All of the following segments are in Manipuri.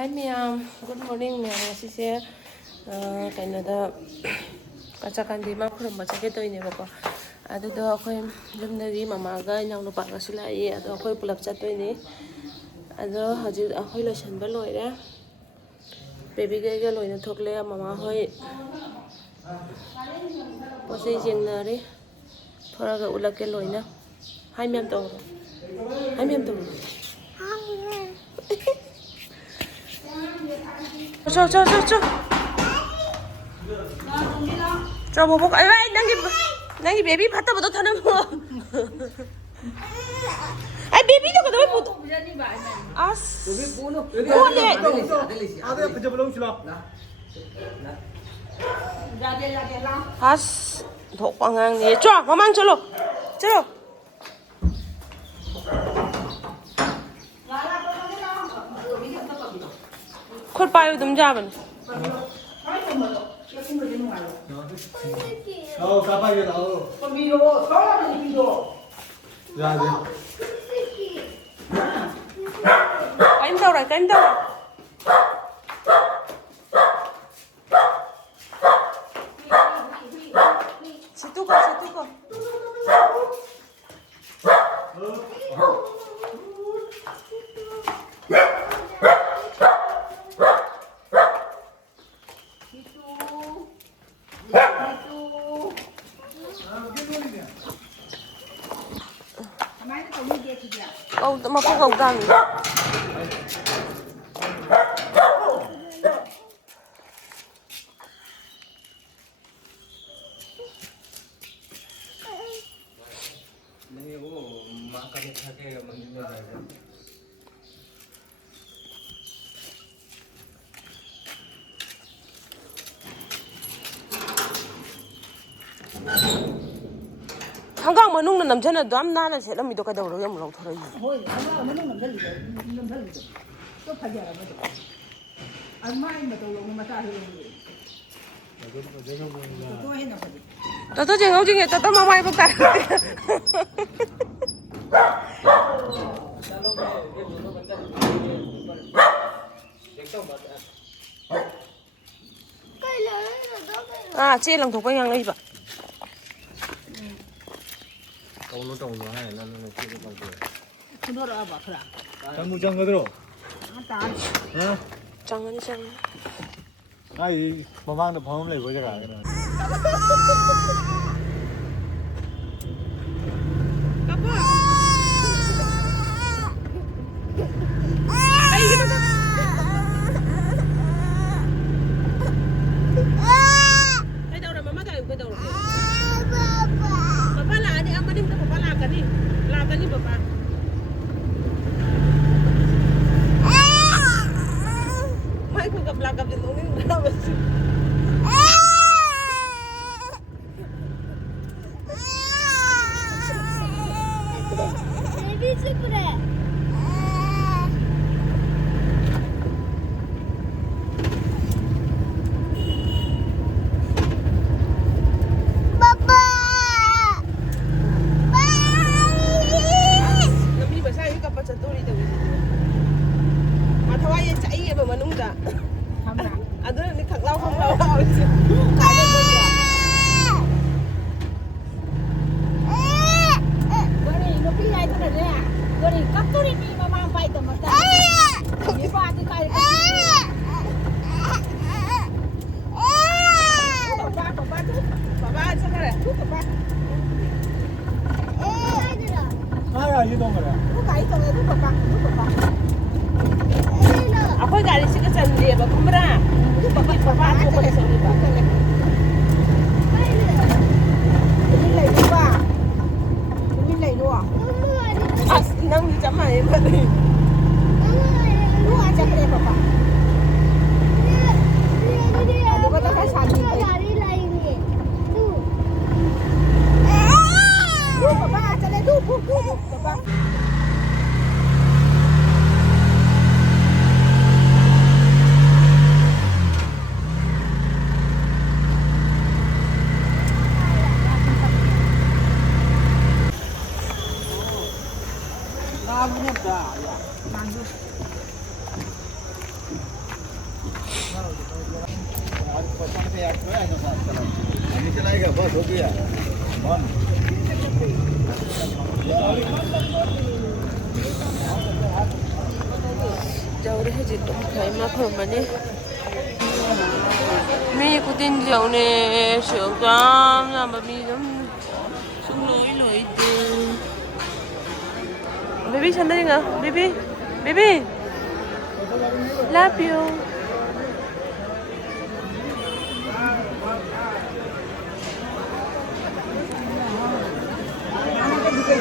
Hi ma'am, good morning ma'am. Ngasise kainada kachakandi ma khuramba chake toinebako. Adudo akhoi yumdagi mamaga inaunupaga sulai ado akhoi pulap chatoini. Ado haji akhoi loisanba loire. Baby ga loina thokle mama hoi posai jengnari thoraga ulake loina. Hi ma'am to. Hi ma'am to. Cho. Cho bố bố ấy đang cái baby phát tao thằng nó. Ai baby nó có đâu bố. As. Bố đi. Ada kerja belum sudah. As. Thok pangang ni. Cho, mamang chalo. Chalo. Khốt bay tụm ra mình. Kapan dia tahu? Ya, dia. Cánh đâu rồi. Situ kok. Mà không gồng răng. 한강 mà nung là nằm chân là đoán na là sẽ làm gì đâu cái đầu nó em lâu thôi. Thôi, nó nung nằm chân lì. Có phải giờ là mới được. Anh mai mà đầu lòng mà ta thì tôi hay nào phải. Tôi chừng không chừng tôi mang mai không cả. À, chia lòng thuộc với nhau đây bà. Kamu tahu mana yang nak kita pakai? Kenapa apa kira? Kamu jangan terus. Tan. Hah? Jangan. Ai, mamang dah phone lagi boleh kan? Apa? Ay, gimana? Cái đâu rồi mama tahu cái đâu rồi? Papa lah ni amma ni papa lah kan ni papa. Mai ko kablakap din nung ni na basi. Baby super. Aku gari sih kesan dia, bapak Jauh hiji tuh kayak makhluk mana? Mi ikutin jauh nih, syukam nama mi dum, sungai loi deh. Baby sana enggak? Baby, love you.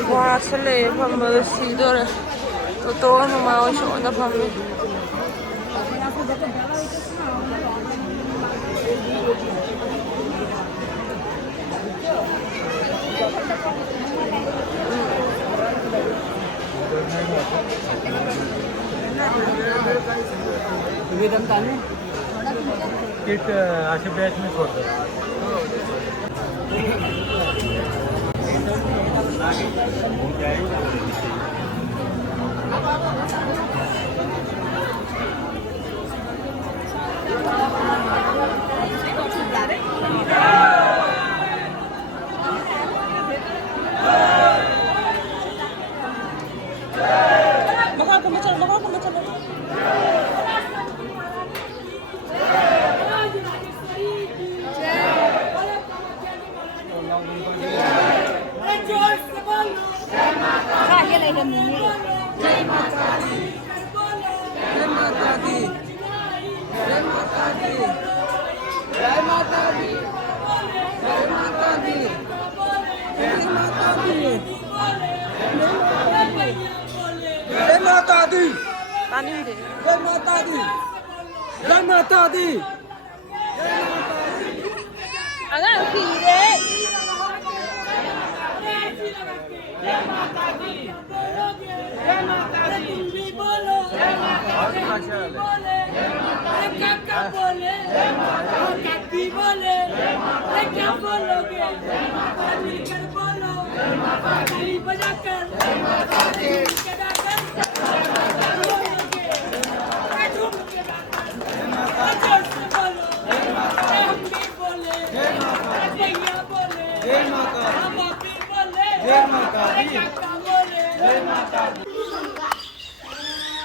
Wah, sele, pamela sidor. Totoo ano mau show na pamela. Kit असे बॅच मी सोडतो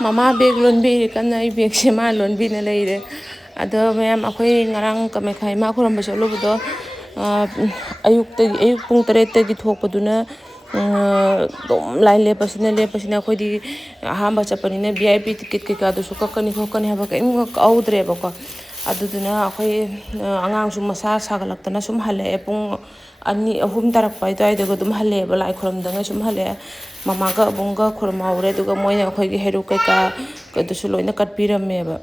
Mama bag lonbi kan ai bag se ma lonbi na leire ado mayam akhoi ngarang Kamakhya ma khuramba chalo budo ayuk pung 3 gi thokpaduna dom line lepasina akhoi di ahamba chapanina VIP ticket ke ka do su kakani khokani haba ka im audre ba ko aduduna akhoi angang su masa sagalaktana sum hale pung ani ahum tarak pai dai de dum hale ba lai khuramdangei sum hale mama ga bunga khurma ure duga moina akhoi gi heru ka du su loina kat piram me ba